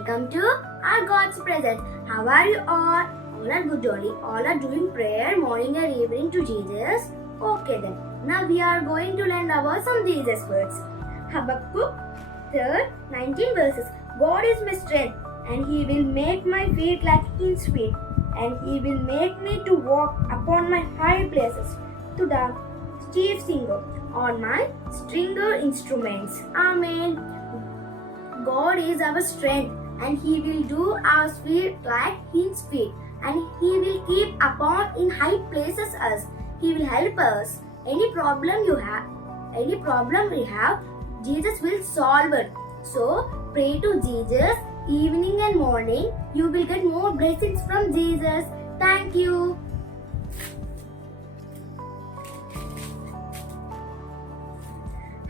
welcome to our God's presence. How are you all? All are good only. All are doing prayer morning and evening to Jesus. Okay then. Now we are going to learn about some Jesus words. Habakkuk 3rd 19 verses. God is my strength and he will make my feet like hinds feet and he will make me to walk upon my high places to the chief singer on my stringer instruments. Amen. God is our strength, and He will do our feet like His feet, and He will keep upon in high places us. He will help us. Any problem you have, any problem we have, Jesus will solve it. So pray to Jesus evening and morning. You will get more blessings from Jesus. Thank you.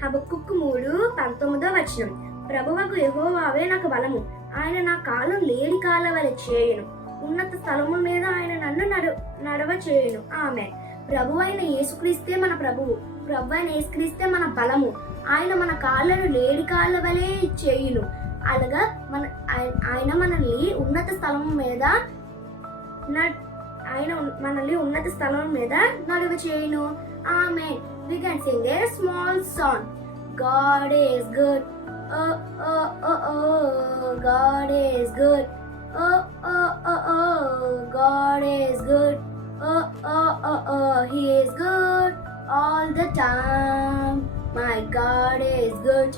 హబక్కు మూడు పంతొమ్మిదో వచనం ప్రభువకు యహోవావే నాకు బలము ఆయన నా కాలం లేడి కాల వలె చేయును. ఉన్నత స్థలము మీద ఆయన నన్ను నడు నడవ చేయును. ఆమె ప్రభు అయిన యేసుక్రీస్తే మన ప్రభువు. ప్రభు అయిన యేసుక్రీస్తే మన బలము. ఆయన మన కాళ్ళను లేడి కాళ్ళ వలె చేయును. అలాగా మన ఆయ- ఆయన మనల్ని ఉన్నత స్థలం మీద న- ఆయన మనల్ని ఉన్నత స్థలం మీద నడువ చేయును. ఆమె we can sing a small song God is good Oh, oh, oh, oh, God is good. Oh, oh, oh, oh, God is good. Oh, oh, oh, oh, He is good all the time. My God is good.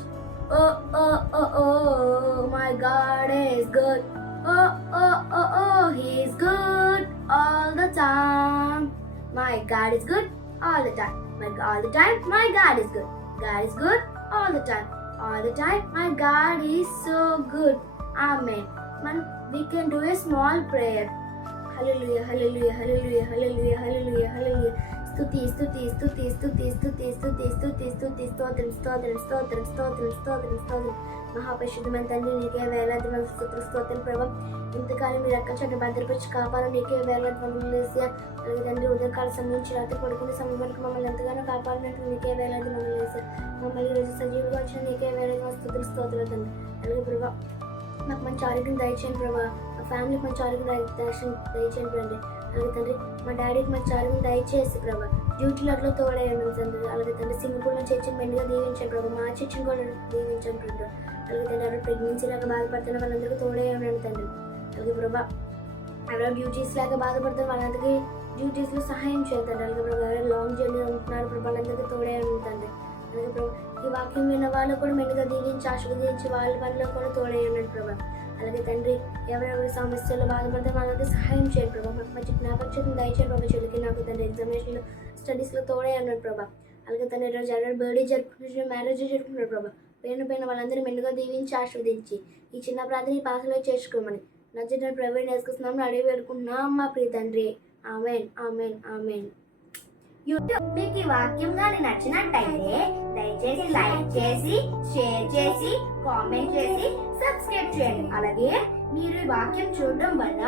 Oh, oh, oh, oh, my God is good. Oh, oh, oh, oh, He is good all the time. My God is good all the time. My all the time, my God is good. God is good all the time. All the time, my God is so good. Amen. Man, we can do a small prayer. Hallelujah, hallelujah, hallelujah, hallelujah, hallelujah, hallelujah. స్తుతి స్తుతి స్తుతి స్తుతి స్తుతి స్తుతి స్తుతి స్తుతి స్తోత్రం స్తోత్రం స్తోత్రం స్తోత్రం స్తోత్రం స్తోత్రం మహాపరిశుద్ధమైన తండ్రి నీకే వేలాది వందల స్తోత్ర స్తోత్రం ప్రభావం ఇంతకాలం మీరు అక్క చోట భద్రపరిచి కాపాడు నీకే వేలాది వందలు వేసా అలాగే తండ్రి ఉదయకాల సమయం నుంచి రాత్రి పడుకునే సమయం వరకు మమ్మల్ని ఎంతగానో కాపాడినట్టు నీకే వేలాది వందలు వేసా మమ్మల్ని రోజు సజీవుగా వచ్చిన నీకే వేలాది స్థుతులు స్తోత్ర తండ్రి అలాగే ప్రభా నాకు మంచి ఆరోగ్యం దయచేయండి ప్రభా. మా ఫ్యామిలీకి మంచి ఆరోగ్యం దయచేయండి దయచేయండి తండ్రి. అలాగే తండ్రి మా డాడీకి మంచి ఆరోగ్యం దయచేసి ప్రభా. డ్యూటీలో అట్లా తోడేయండి తండ్రి. అలాగే తండ్రి సింగపూర్ నుంచి చర్చని మెండుగా దీవించండి ప్రభా. మా చర్చిని కూడా దీవించండి ప్రభా అలాగే తండ్రి ఎవరు ప్రెగ్నెన్సీ లాగా బాధపడుతున్న వాళ్ళందరికీ తోడేయండి తండ్రి. అలాగే ప్రభా ఎవరో డ్యూటీస్ లాగా బాధపడుతున్న వాళ్ళందరికీ డ్యూటీస్లో సహాయం చేయండి అలాగే ప్రభా ఎవరైనా లాంగ్ జర్నీ ఉంటున్నారు ప్రభా వాళ్ళందరికీ తోడేయండి తండ్రి. అలాగే ప్రభా. ఈ వాక్యం విన్న వాళ్ళు కూడా మెండుగా దీవించి ఆశీర్వదించి వాళ్ళ పనిలో కూడా తోడేయండి ప్రభా. అలాగే తండ్రి ఎవరెవరి సమస్యలు బాధపడితే వాళ్ళకి సహాయం చేయండి ప్రభా. మాకు మంచి జ్ఞాపకం దయచేయండి ప్రభా. చెల్లికి నాకు తండ్రి ఎగ్జామినేషన్ స్టడీస్లో తోడే అన్నాడు ప్రభా. అలాగే తన ఈరోజు ఎవరైనా బర్త్డే జరుపుకుంటున్నారు మ్యారేజ్ జరుపుకున్నాడు ప్రభా. పైన పైన వాళ్ళందరూ మెండుగా దీవించి ఆశీర్వదించి ఈ చిన్న ప్రాంతం ఈ పాసలో చేసుకోమని. నచ్చిన ప్రవీణ్ వేసుకొస్తున్నాము అడిగి పెట్టుకుంటున్నాం మా ప్రియ తండ్రి. Amen amen amen. యూట్యూబ్ మీకు ఈ వాక్యం కానీ నచ్చినట్టయితే దయచేసి లైక్ చేసి షేర్ చేసి కామెంట్ చేసి సబ్స్క్రైబ్ చేయండి. అలాగే మీరు ఈ వాక్యం చూడడం వల్ల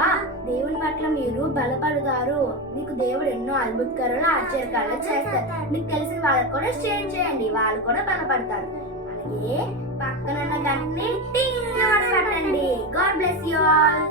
దేవుని పట్ల మీరు బలపడతారు. మీకు దేవుడు ఎన్నో అద్భుతకరాలు ఆశ్చర్యకాలు చేస్తారు. మీకు తెలిసిన వాళ్ళకి కూడా షేర్ చేయండి. వాళ్ళు కూడా బలపడతారు. అలాగే పక్కన ఉన్న గంటని టింగ్ కట్టండి గాడ్ బ్లెస్ యూ ఆల్.